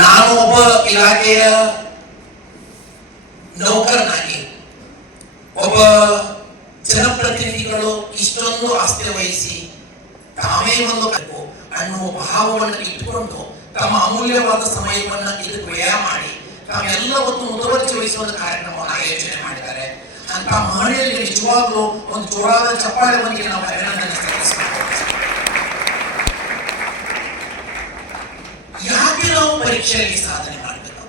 ನಾನು ಒಬ್ಬ ಇಲಾಖೆಯ ನೌಕರನಾಗಿ, ಒಬ್ಬ ಜನಪ್ರತಿನಿಧಿಗಳು ಇಷ್ಟೊಂದು ಆಸ್ಥೆ ವಹಿಸಿ ತಾವೇ ಒಂದು ಅನ್ನುವ ಭಾವವನ್ನು ಇಟ್ಟುಕೊಂಡು ತಮ್ಮ ಅಮೂಲ್ಯವಾದ ಸಮಯವನ್ನು ಇದಕ್ಕೆ ವ್ಯಯ ಮಾಡಿ ತಾವೆಲ್ಲ ಒಂದು ಮುತುವರ್ಜಿ ವಹಿಸುವ ಕಾರ್ಯಕ್ರಮವನ್ನು ಆಯೋಜನೆ ಮಾಡಿದ್ದಾರೆ. ಅಂತ ಮಹನೀಯರಿಗೆ ನಿಜವಾಗ್ಲೂ ಒಂದು ಜೋರಾದ ಚಪ್ಪಾಳೆ ಬಂದಿಗೆ ನಾವು ಅಭಿನಂದನೆ ಸಲ್ಲಿಸಬೇಕು. ಯಾಕೆ ನಾವು ಪರೀಕ್ಷೆಯಲ್ಲಿ ಸಾಧನೆ ಮಾಡಬೇಕು,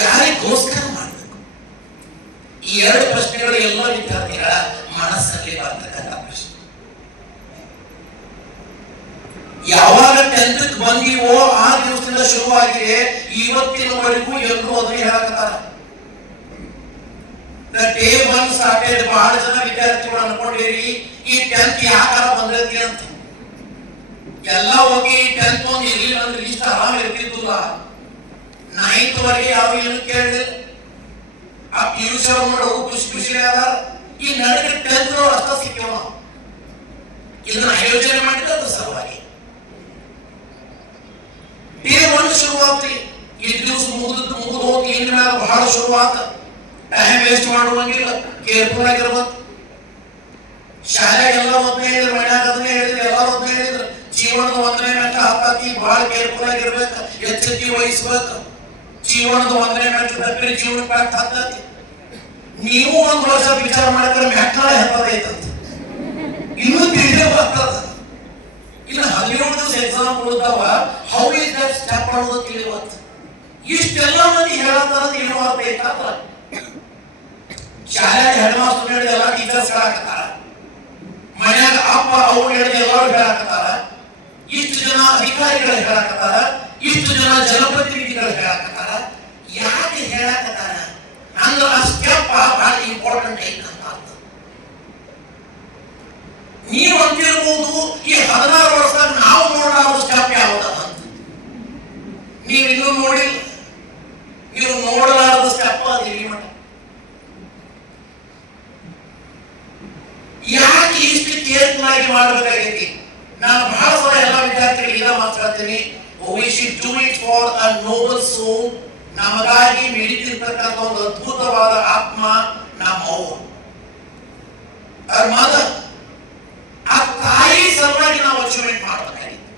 ಯಾರಿಗೋಸ್ಕರ ಮಾಡಬೇಕು? ಈ ಎರಡು ಪ್ರಶ್ನೆಗಳು ಎಲ್ಲ ವಿದ್ಯಾರ್ಥಿಗಳ ಮನಸ್ಸಲ್ಲಿ ಬರ್ತಕ್ಕಂಥ ಪ್ರಶ್ನೆ. ಯಾವಾಗ 10th ಬಂದಿವೋ ಆ ದಿವಸದಿಂದ ಶುರುವಾಗಿದೆ, ಇವತ್ತಿನವರೆಗೂ ಎಲ್ಲರೂ ಅದನ್ನೇ ಹೇಳಕತ್ತಾರ. Day 1 started. ಬಹಳ ಜನ ವಿದ್ಯಾರ್ಥಿಗಳು ಅನ್ಕೊಂಡಿರಿ ಈ 10th ಯಾಕಾರ ಬಂದೈತಿ ಅಂತ. ಎಲ್ಲ ಹೋಗಿ 10th ಒಂದು ಇರ್ಲಿಲ್ಲ ಅಂದ್ರೆ ಇಷ್ಟ ಆರಾಮ ಇರ್ತಿದ್ದಿಲ್ಲ. 9th ವರೆಗೆ ಯಾವ ಏನು ಕೇಳಿಲ್ಲ. ಆ ಪಿಯುಷ ಮಾಡೋದು ಖುಷಿ ಅದಾರ. ಈ ನಡುವೆ 10th ಅಷ್ಟ ಸಿಕ್ಕೇವ ನಾವು. ಇದನ್ನ ಆಯೋಜನೆ ಮಾಡಿದ ಸಲುವಾಗಿ ಡೇ 1 ಶುರುವಾಗ್ತಿ. ಈ ದಿವಸ ಮುಗಿದು ಹೋಗಿ ಇನ್ ಮೇಲೆ ಬಹಳ ಶುರುವಾತ. ಟೈಮ್ ವೇಸ್ಟ್ ಮಾಡುವಂಗಿಲ್ಲ, ಕೇರ್ಫುಲ್ ಆಗಿರ್ಬೇಕು. ಶಾಲೆಗೆಲ್ಲ ಒಬ್ಬನೇ ಹೇಳಿದ್ರು, ಮನ್ಯಾಗ ಅದನ್ನೇ ಹೇಳಿದ್ರು, ಎಲ್ಲರೂ ಒಬ್ಬನೇ ಹೇಳಿದ್ರು. ಜೀವನದ ಒಂದನೇ ಮೆಟ್ಟ ಹತ್ತತಿ, ಬಹಳ ಕೇರ್ಫುಲ್ ಆಗಿರ್ಬೇಕು, ಎಚ್ಚರಿಕೆ ವಹಿಸ್ಬೇಕು. ಜೀವನದ ಒಂದನೇ ಮೆಟ್ಟ ತಪ್ಪಿ ಜೀವನ ಮೆಟ್ಟ ಹತ್ತತಿ. ನೀವು ಒಂದು ವರ್ಷ ವಿಚಾರ ಮಾಡಿದ್ರೆ ಮೆಟ್ಟಳ ಹೆತ್ತದೈತಂತ ಇನ್ನೂ ತಿಳಿದೇ ಬರ್ತದ. ಇನ್ನು 17 ದಿವಸ ಎಕ್ಸಾಮ್ ಉಳಿದವ. ಹೌ ಇಸ್ ದಟ್ ಸ್ಟೆಪ್ ಅನ್ನೋದು ತಿಳಿವತ್ತ. ಇಷ್ಟೆಲ್ಲ ಮಂದಿ ಹೇಳತ್ತಾರ ತಿಳಿವತ್ತೈತಂದ್ರ ಶಾಲೆ ಹೆಡ್ ಮಾಸ್ಟರ್ ಹೇಳಿದ ಎಲ್ಲ ಟೀಚರ್ಸ್ ಹೇಳಕತ್ತಾರ, ಮನ್ಯಾಗ ಅಪ್ಪ ಅವ್ರು ಹೇಳಿದ ಎಲ್ಲರೂ ಹೇಳಕತ್ತಾರ, ಇಷ್ಟು ಜನ ಅಧಿಕಾರಿಗಳು ಹೇಳಕತ್ತಾರ, ಇಷ್ಟು ಜನ ಜನಪ್ರತಿನಿಧಿಗಳು ಹೇಳಕತ್ತಾರ. ಯಾಕೆ ಹೇಳಕತ್ತಾರ ಅಂದ್ರೆ ಆ ಸ್ಟೆಪ್ ಬಹಳ ಇಂಪಾರ್ಟೆಂಟ್ ಐತೆ ಅಂತ ಅರ್ಥ. ನೀವು ಅಂತಿರ್ಬೋದು ಈ 16 ವರ್ಷದಾಗ ನಾವು ನೋಡೋ ಸ್ಟೆಪ್ ಯಾವ್ದದ ಅಂತ. ನೀವು ಇನ್ನೂ ನೋಡಿಲ್ಲ. ನೀವು ನೋಡಲಾರದ ಸ್ಟೆಪ್ ಅದು ಇಲ್ಲಿ ಮಟ್ಟ. ಯಾಕೆ ಇಷ್ಟು ಕೇರ್ಫುಲ್ ಆಗಿ ಮಾಡಬೇಕಾಗೈತಿ? ನಾನು ಬಹಳ ಸಲ ಎಲ್ಲ ವಿದ್ಯಾರ್ಥಿಗಳಿಗೆ ಇದ ಮಾತಾಡ್ತೀನಿ. We should do it for a noble soul. ನಮಗಾಗಿ ಮಿಡಿತಿರ್ತಕ್ಕಂಥ ಒಂದು ಅದ್ಭುತವಾದ ಆತ್ಮ ನಮ್ಮ ಅವ್ವ, ಅವ್ರ ಮದರ್. ಆ ತಾಯಿ ಸಲುವಾಗಿ ನಾವು ಅಚೀವ್ಮೆಂಟ್ ಮಾಡಬೇಕಾಗಿತ್ತು.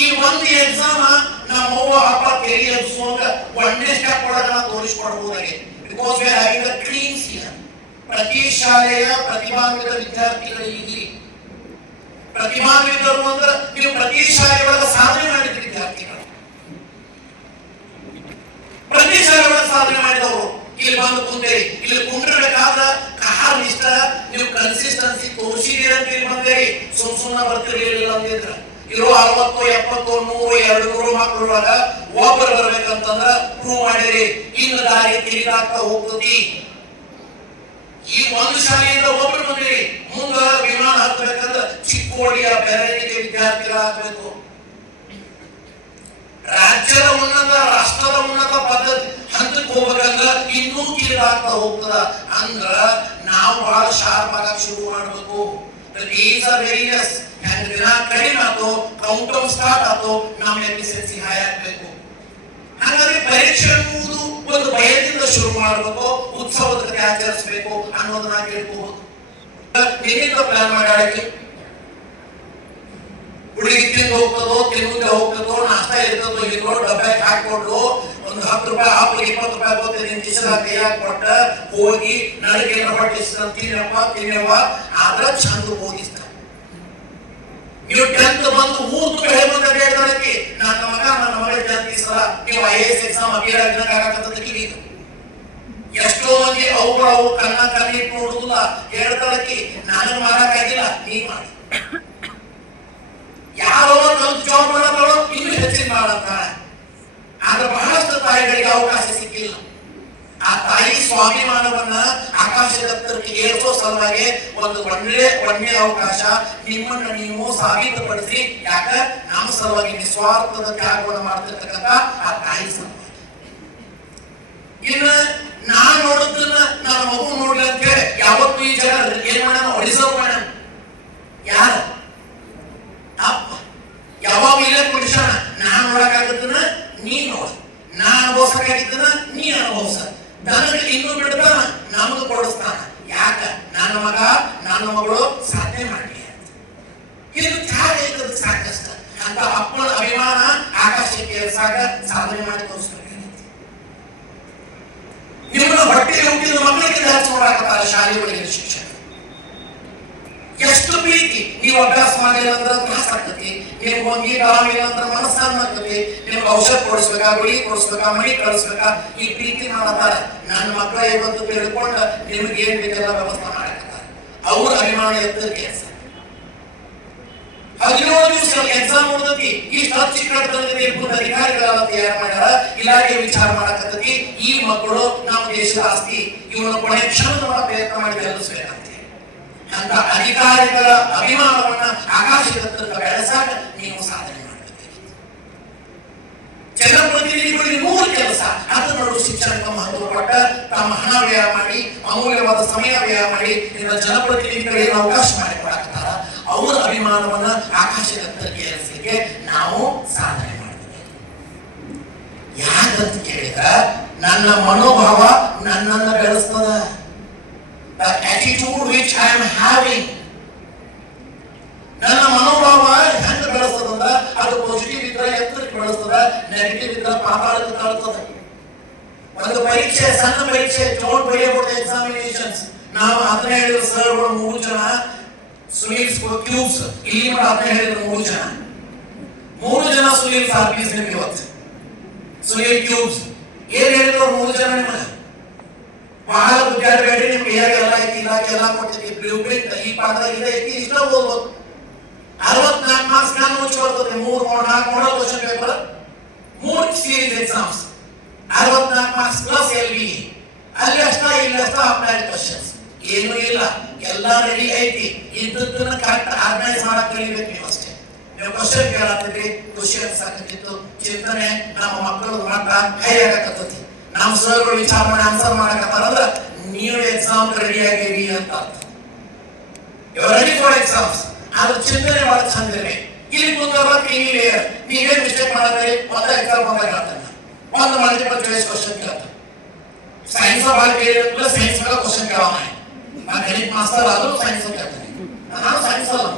ಈ ಒಂದು ಎಕ್ಸಾಮ್ ನಮ್ಮ ಅವ್ವ ಅಪ್ಪ ತೆರಿ ಎಬ್ಸುವಾಗ ಒಂದೇ ಸ್ಟೆಪ್ ಒಳಗೆ ನಾವು ತೋರಿಸ್ಕೊಡ್ಬಹುದಾಗಿದೆ. Because we are having a clean season. ಪ್ರತಿ ಶಾಲೆಯ ಪ್ರತಿಭಾನ್ವಿತ ವಿದ್ಯಾರ್ಥಿಗಳಿಗೆ, ಪ್ರತಿಭಾನ್ವಿತರು ಅಂದ್ರೆ ನೀವು ಪ್ರತಿ ಶಾಲೆ ಒಳಗೆ ಸಾಧನೆ ಮಾಡಿದ ವಿದ್ಯಾರ್ಥಿಗಳು, ಪ್ರತಿ ಶಾಲೆ ಒಳಗೆ ಸಾಧನೆ ಮಾಡಿದವರು ಇಲ್ಲಿ ಬಂದು ಕುಂತೇರಿ. ಇಲ್ಲಿ ಕುಂಡಿರ್ಬೇಕಾದ್ರೆ ಕಾರ್ ನಿಷ್ಠ ನೀವು ಕನ್ಸಿಸ್ಟೆನ್ಸಿ ತೋರಿಸಿದೀರ ಅಂತ ಇಲ್ಲಿ ಬಂದೇರಿ. ಸುಮ್ಮನೆ ಬರ್ತಿರ್ಲಿಲ್ಲ ಅಂದಿದ್ರ. ಇರೋ 60, 70, 100, 200 ಮಕ್ಕಳೊಳಗ ಒಬ್ಬರು ಬರ್ಬೇಕಂತಂದ್ರ ಪ್ರೂವ್ ಮಾಡಿರಿ. ಇನ್ನು ದಾರಿ ತಿರುಗಾಗ್ತಾ ಹೋಗ್ತತಿ. ಈ ಒಂದು ಶಾಲೆಯಿಂದ ಒಬ್ಬರು ಬಂದಿರಿ. ಮುಂದ ವಿಮಾನ ಹತ್ತಬೇಕಂದ್ರೆ ಚಿಕ್ಕೋಡಿಯ ಬೆರಳಿಗೆ ವಿದ್ಯಾರ್ಥಿಗಳಾಗಬೇಕು. ರಾಜ್ಯದ ಉನ್ನತ, ರಾಷ್ಟ್ರದ ಉನ್ನತ ಪದ್ಧತಿ ಹಂತಕ್ಕೆ ಹೋಗ್ಬೇಕಂದ್ರ ಇನ್ನೂ ಕಿರಿದಾಗ್ತಾ ಹೋಗ್ತದ. ಅಂದ್ರ ನಾವು ಬಹಳ ಶಾರ್ಪ್ ಆಗಕ್ಕೆ ಶುರು ಮಾಡಬೇಕು. ದಿನ ಕಡಿಮೆ ಆತೋ, ಕೌಂಟ್ ಸ್ಟಾರ್ಟ್ ಆತೋ, ನಮ್ಮ ಎಫಿಷಿಯನ್ಸಿ ಹೈ ಆಗ್ಬೇಕು. ಹಾಗಾದ್ರೆ ಪರೀಕ್ಷೆ ಅನ್ನುವುದು ಒಂದು ಭಯದಿಂದ ಶುರು ಮಾಡಬೇಕು, ಉತ್ಸವದ ಕಡೆ ಆಚರಿಸಬೇಕು ಅನ್ನೋದನ್ನ ಕೇಳ್ಕೋಬಹುದು. ನಿನ್ನಿಂದ ಪ್ಲಾನ್ ಮಾಡಾಡಕ್ಕೆ ಹುಡುಗಿ ತಿಂದು ಹೋಗ್ತದೋ, ತಿನ್ನುತ್ತೆ ಹೋಗ್ತದೋ, ನಾಷ್ಟ ಇರ್ತದೋ ಇರೋ ಡಬ್ಬೆ ಹಾಕೊಡ್ಲು ಒಂದು 10 ರೂಪಾಯಿ ಹಾಕಿ 20 ರೂಪಾಯಿ ಹೋಗ್ತದೆ. ನಿನ್ ಕಿಶದ ಕೈಯಾಗ ಕೊಟ್ಟ ಹೋಗಿ ನಡಿಗೆಯನ್ನು ಹೊಟ್ಟಿಸ್ತಾನೆ, ತಿನ್ನಪ್ಪ ಆದ್ರ ಚಂದ ಹೋಗಿಸ್ತಾನೆ. ನೀವು 10th ಬಂದು ಊರ್ ಕಡೆ ಬಂದ ಹೇಳ್ತಾರಕ್ಕೆ ನನ್ನ ಮಗ 10th ಈ ಸಲ ನೀವು IAS ಎಕ್ಸಾಮ್ ಅಪಿಯರ್ ಆಗಕ್ಕೆ ಕಿವಿದು. ಎಷ್ಟೋ ಮಂದಿ ಅವು ಕಣ್ಣಿಟ್ಟು ನೋಡುದಿಲ್ಲ. ಹೇಳ್ತಾರಕ್ಕೆ ನನಗೆ ಮಾಡಕ್ಕಾಗಿಲ್ಲ, ನೀ ಮಾಡಿ. ಯಾರೋ ಕಲ್ತು ಜಾಬ್ ಮಾಡೋ ಇನ್ನೂ ಹೆಚ್ಚಿನ ಮಾಡತ್ತ. ಆದ್ರೆ ಬಹಳಷ್ಟು ತಾಯಿಗಳಿಗೆ ಅವಕಾಶ ಸಿಕ್ಕಿಲ್ಲ. ಆ ತಾಯಿ ಸ್ವಾಭಿಮಾನವನ್ನ ಆಕಾಶದತ್ತರಕ್ಕೆ ಏರಿಸೋ ಸಲುವಾಗಿ ಒಂದು ಒಳ್ಳೆ ಅವಕಾಶ ನಿಮ್ಮನ್ನು ನೀವು ಸಾಬೀತುಪಡಿಸಿ. ಯಾಕ ನಮ್ಮ ಸಲುವಾಗಿ ನಿಸ್ವಾರ್ಥದ ತ್ಯಾಗವನ್ನು ಮಾಡ್ತಿರ್ತಕ್ಕಂಥ ಆ ತಾಯಿ ಸಲುವಾಗಿ. ಇನ್ನು ನಾನ್ ನೋಡುದನ್ನ ನನ್ನ ಮಗು ನೋಡ್ಲಿ ಅಂತ ಹೇಳಿ ಯಾವತ್ತು ಈ ಜನ ಏನ್ ಮಾಡೋಣ, ಹೊಡಿಸೋ ಮಾಡೋಣ. ಯಾರ ಅಪ್ಪ ಯಾವಾಗ ಇಲ್ಲ ಕುಡಿಸೋಣ. ನಾನ್ ನೋಡಕ್ಕಾಗತ್ತನ ನೀ ನೋಡ, ನಾ ಅನುಭವಿಸಕ್ಕಾಗಿದ್ದನ ನೀ ಅನುಭವಿಸ. ನನಗೆ ಇನ್ನೂ ಬಿಡ್ತಾನ, ನಮಗೂ ಕೊಡಿಸ್ತಾನ. ಯಾಕ? ನನ್ನ ಮಗ ನನ್ನ ಮಗಳು ಸಾಧನೆ ಮಾಡಲಿ ಅಂತ. ಇದು ತ್ಯಾಗ ಇದ್ದದ ಸಾಕಷ್ಟ. ಅಂತ ಅಪ್ಪನ ಅಭಿಮಾನ ಆಕಾಶಕ್ಕೆ ಏರ್ಸಾಕ ಸಾಧನೆ ಮಾಡಿ ತೋರಿಸ್ಬೇಕು. ನಿಮ್ಮನ್ನ ಹೊಟ್ಟೆಗೆ ಹುಟ್ಟಿದ ಮಕ್ಕಳಿಗೆ ಜಾಸ್ತಿ ನೋಡಾಕತ್ತಾರ ಶಾಲೆ ಒಳಗಿನ ಶಿಕ್ಷಣ. ಎಷ್ಟು ಪ್ರೀತಿ! ನೀವು ಅಭ್ಯಾಸ ಮಾಡಿಲ್ಲ ಅಂದ್ರೆ ತ್ರಾಸ ಆಗ್ತತಿ, ನಿಮ್ಗೆ ಒಂದು ಈಗ ಆರಾಮಿಲ್ಲ ಅಂದ್ರೆ ಮನಸ್ಸನ್ನ ಆಗ್ತತಿ, ನಿಮ್ಗೆ ಔಷಧ ಕೊಡಿಸ್ಬೇಕಾ, ಗುಳಿಗೆ ಕೊಡಿಸ್ಬೇಕಾ, ಮಣಿ ಕಳಿಸ್ಬೇಕಾ, ಈ ಪ್ರೀತಿ ಮಾಡತ್ತಾರ. ನನ್ನ ಮಕ್ಕಳ ಇವತ್ತು ತಿಳ್ಕೊಂಡು ನಿಮ್ಗೆ ಏನ್ ಬೇಕೆಲ್ಲ ವ್ಯವಸ್ಥೆ ಮಾಡಾಕತ್ತಾರ. ಅವ್ರ ಅಭಿಮಾನ ಎತ್ತದ ಕೆಲಸ. 17 ದಿವಸ ಎಕ್ಸಾಮ್ ಓದತಿ, ಇಷ್ಟು ಹಚ್ಚಿ ಕಟ್ಟದಲ್ಲಿ ಅಧಿಕಾರಿಗಳೆಲ್ಲ ತಯಾರು ಮಾಡ್ಯಾರ, ಇಲಾಖೆ ವಿಚಾರ ಮಾಡಕತ್ತತಿ. ಈ ಮಕ್ಕಳು ನಮ್ಮ ದೇಶದ ಆಸ್ತಿ, ಇವನ್ನ ಕೊನೆ ಕ್ಷಣದ ಪ್ರಯತ್ನ ಮಾಡಿ ಗೆಲ್ಲಿಸ್ಬೇಕಂತೆ. ಅಂತ ಅಧಿಕಾರಿಗಳ ಅಭಿಮಾನವನ್ನ ಆಕಾಶದ ಬೆಳೆಸಾಕ ನೀವು ಸಾಧನೆ ಮಾಡಬೇಕು. ಜನಪ್ರತಿನಿಧಿಗಳಿಗೆ 3 ಕೆಲಸ. ಅದರ ನಡುವೆ ಶಿಕ್ಷಣಕ್ಕೆ ಮಹತ್ವ ಕೊಟ್ಟ ತಮ್ಮ ಹಣ ವ್ಯಯ ಮಾಡಿ, ಅಮೂಲ್ಯವಾದ ಸಮಯ ವ್ಯಯ ಮಾಡಿ ಜನಪ್ರತಿನಿಧಿಗಳಿಗೆ ಅವಕಾಶ ಮಾಡಿಕೊಡಾಕತ್ತಾರ. ಅವರ ಅಭಿಮಾನವನ್ನ ಆಕಾಶದತ್ತರಿಗೆ ಏರಿಸಲಿಕ್ಕೆ ನಾವು ಸಾಧನೆ ಮಾಡಬೇಕು. ಯಾಕಂತ ಕೇಳಿದ್ರ ನನ್ನ ಮನೋಭಾವ ನನ್ನನ್ನು ಬೆಳೆಸ್ತದ. The attitude which I am having, ನನ್ನ ಮನೋಭಾವ ಹೆಂಗ ಬೆಳೆಸ್ತದಂದ್ರ ಅದು ಪಾಸಿಟಿವ್ ಇದ್ರೆ ಎತ್ತರಕ್ಕೆ ಬೆಳೆಸ್ತದ, ನೆಗೆಟಿವ್ ಇದ್ರೆ ಪಾತಾಳಕ್ಕೆ ತಳ್ತದ. ಒಂದು ಪರೀಕ್ಷೆ, ಸಣ್ಣ ಪರೀಕ್ಷೆ, ಡೋಂಟ್ ವರಿ ಅಬೌಟ್ ಎಕ್ಸಾಮಿನೇಷನ್ಸ್. ನಾವು 15 ಸರ್ಗಳು 3 ಜನ ಸುನೀಲ್ ಕ್ಯೂಬ್ಸ್, ಇಲ್ಲಿ 15 ಹೇಳಿದ್ರು 3 ಜನ ಸುನೀಲ್ ಸಾರ್ಪೀಸ್. ನಿಮ್ಗೆ ಇವತ್ತು ಸುನೀಲ್ ಕ್ಯೂಬ್ಸ್ ಏನ್ ಹೇಳಿದ್ರು 3 ಜನ ನಿಮಗೆ ಬಹಳ ಬುದ್ಧಿಯಾಡಬೇಡಿ. ನಿಮ್ಗೆ ಎಲ್ಲ ಐತಿ, ಇಲಾಖೆ ಎಲ್ಲ ಕೊಡ್ತೀವಿ, ಬ್ಲೂ ಪ್ರಿಂಟ್ ಈ ಪಾತ್ರ ಇದೆ ಐತಿ, ಇಷ್ಟ ಓದ್ಬೋದು. 64 ಮಾರ್ಕ್ಸ್ ನಾನು ಮುಚ್ಚಿ ಬರ್ತದೆ. 4 model question paper, 3 series exams, 64 marks plus LBE. ಅಲ್ಲಿ ಅಷ್ಟ ಇಲ್ಲಿ ಅಷ್ಟ ಅಪ್ಲೈಡ್ ಕ್ವಶನ್ಸ್ ಏನೂ ಇಲ್ಲ, ಎಲ್ಲ ರೆಡಿ ಐತಿ. ಇದ್ದದ್ದನ್ನ ಕರೆಕ್ಟ್ ಆರ್ಗನೈಸ್ ಮಾಡಕ್ ಕಲಿಬೇಕು ನೀವು ಅಷ್ಟೇ. ನೀವು ಕ್ವಶನ್ ಕೇಳತ್ತಿದ್ರಿ, ಖುಷಿ ಅನ್ಸಾಕತ್ತಿತ್ತು, ಚಿಂತನೆ ನಮ್ಮ ಮಕ್ಕಳು ಮಾತ್ರ ಕೈ ಆಗಕತ್ತತಿ. ನಮ್ಮ ಸರ್ಗಳು ವಿಚಾರ ಮಾಡಿ ಆನ್ಸರ್ ಮಾಡಕತ್ತಾರ ಅಂದ್ರೆ ನೀವು ಎಕ್ಸಾಮ್ ರೆಡಿ ಆಗಿರಿ ಅಂತ ಅರ್ಥ. You ready for exams. ಅದ್ರ ಚಿಂತನೆ ಬಹಳ ಚಂದ ಇದೆ. ಇಲ್ಲಿ ಕುಂದೋರ್ಲಕ್ಕೆ ಇಲ್ಲಿ ನೀವೇನ್ ಮಿಸ್ಟೇಕ್ ಮಾಡಿದ್ರೆ ಒಂದ ಎಕ್ಸಾಮ್ ಬಂದಾಗ ಹೇಳ್ತಾನೆ, ಒಂದು ಮಲ್ಟಿಪಲ್ ಚಾಯ್ಸ್ ಕ್ವಶನ್ ಕೇಳ್ತಾನೆ. ಸೈನ್ಸ್ ಭಾಳ ಕೇಳಿಲ್ಲ, ಸೈನ್ಸ್ ಮೇಲೆ ಕ್ವಶನ್ ಕೇಳೋಣ. ನಾನು ಗಣಿತ ಮಾಸ್ತರ್ ಆದ್ರೂ ಸೈನ್ಸ್ ಕೇಳ್ತೇನೆ, ನಾನು ಸೈನ್ಸ್ ಅಲ್ಲ.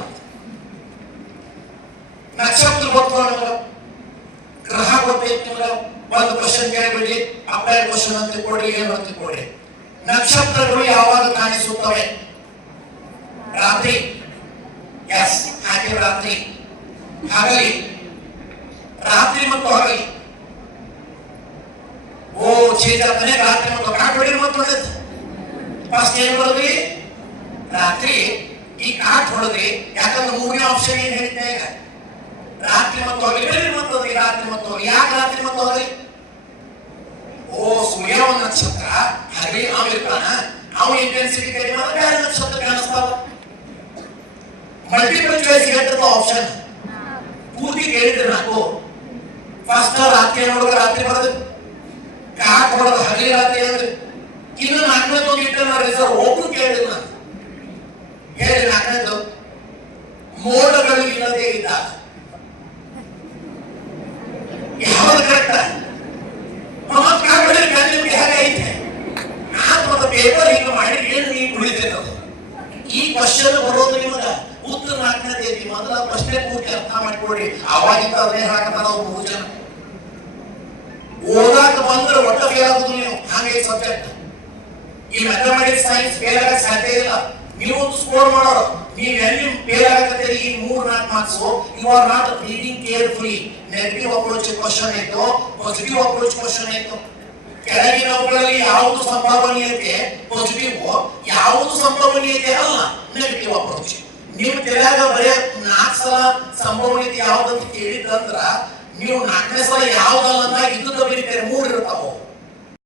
ನಕ್ಷತ್ರ ಗೊತ್ತು, ಗ್ರಹ ಗೊತ್ತೈತಿ, ಒಂದು ಕ್ವಶನ್ ಕೇಳಿಬಿಡಿ, ಅಪ್ಲೈಡ್ ಕ್ವಶನ್ ಅಂತ ಕೊಡಿ, ಏನು ಅಂತ ಕೊಡಿ. ನಕ್ಷತ್ರಗಳು ಯಾವಾಗ ಕಾಣಿಸುತ್ತವೆ? ರಾತ್ರಿ. ಎಸ್, ಹಾಗೆ ರಾತ್ರಿ, ಹಗಲಿ. ರಾತ್ರಿ ಮತ್ತು ಹಗಲಿ. ಓ ಚೇತನೆ ರಾತ್ರಿ ಮತ್ತು ಕಾಟ್ಬಿಡಿ ಮತ್ತು ಫಸ್ಟ್ ಏನ್ ಹೊಡೆದ್ರಿ? ರಾತ್ರಿ. ಈ ಕಾಟ್ ಹೊಡೆದ್ರಿ, ಯಾಕಂದ್ರೆ 3ನೇ ಆಪ್ಷನ್ ಏನ್ ಹೇಳಿದ್ದೆ ಈಗ, ರಾತ್ರಿ ಮತ್ತು ಹಗಲಿ. ಮತ್ತು ರಾತ್ರಿ ಮತ್ತು ಹಗಲಿ. ಯಾಕೆ ರಾತ್ರಿ ಮತ್ತು ಹಗಲಿ? ಓ ಸೂರ್ಯ ಒಂದು ನಕ್ಷತ್ರ, ಹಗಲಿ ಅವಿರ್ತಾನ, ಅವನ ಇಂಟೆನ್ಸಿಟಿ ಕಡಿಮೆ ಆದ್ರೆ ಬೇರೆ ನಕ್ಷತ್ರ ಕಾಣಿಸ್ತಾವ. ಮಲ್ಟಿಪಲ್ ಚಾಯ್ಸ್ ಹೇಳ್ತದ ಆಪ್ಷನ್ ಪೂರ್ತಿ ಕೇಳಿದ್ರೆ ನಾವು ಫಸ್ಟ್ ರಾತ್ರಿ ನೋಡಿದ್ರೆ ರಾತ್ರಿ ಬರೋದು, ಕಾಟ್ ಹೊಡೆದು ಹಗಲಿ ರಾತ್ರಿ ಅಂದ್ರೆ ಇನ್ನು 4ನೇದು ಇಟ್ಟ ರಿಸರ್ವ್ ಒಬ್ರು ಕೇಳಿಲ್ಲ. ಹೇಳಿ 4ನೇದು ಮೋಡಗಳು ಇಲ್ಲದೆ ಇದ್ದಾಗ ಯಾವ್ದು ಕರೆಕ್ಟ್? ನಿಮ್ಗೆ ಹೇಗೆ ಐತೆ ಮತ್ತು ಪೇಪರ್ ಈಗ ಮಾಡಿ ಏನು ನೀವು ಉಳಿತೇನೆ. ಈ ಕ್ವಶನ್ ಬರೋದು ನಿಮಗ ಉತ್ತರ 4ನೇದು ಐತಿ. ಮೊದಲ ಪ್ರಶ್ನೆ ಪೂರ್ತಿ ಅರ್ಥ ಮಾಡಿಕೊಡ್ರಿ. ಅವಾಗಿಂದ ಅದೇ ಹಾಕತಾರ ಅವ್ರು 3 ಜನ. ಓದಾಕ ಬಂದ್ರೆ ಒಟ್ಟ ಫೇಲ್ ಆಗುದು ನೀವು. ಹಾಗೆ ಸಬ್ಜೆಕ್ಟ್ ಈ ಮ್ಯಾಥಮೆಟಿಕ್ಸ್ ಸೈನ್ಸ್ ಫೇಲ್ ಆಗಕ್ಕೆ ಸಾಧ್ಯ ಇಲ್ಲ. ನೀವು ಸ್ಕೋರ್ ಮಾಡೋರು, ನೀವು ಎಲ್ಲಿ ಫೇಲ್ ಆಗತ್ತೀರಿ ಈ 3-4 marks. You are not reading carefully. Negative approach question ಆಯ್ತು, ಪಾಸಿಟಿವ್ ಅಪ್ರೋಚ್ ಕ್ವಶನ್ ಆಯ್ತು. ಕೆಳಗಿನವುಗಳಲ್ಲಿ ಯಾವುದು ಸಂಭವನೀಯತೆ ಪಾಸಿಟಿವ್, ಯಾವುದು ಸಂಭವನೀಯತೆ ಅಲ್ಲ ನೆಗೆಟಿವ್ ಅಪ್ರೋಚ್. ನೀವು ತೆರೆಯಾಗ ಬರೀ 4 ಸಲ ಸಂಭವನೀಯತೆ ಯಾವ್ದಂತ ಕೇಳಿದ್ರಂದ್ರ ನೀವು 4ನೇ ಸಲ ಯಾವ್ದಲ್ಲ ಇದ್ದು ಬರೀತಾರೆ, 3 ಇರ್ತಾವ.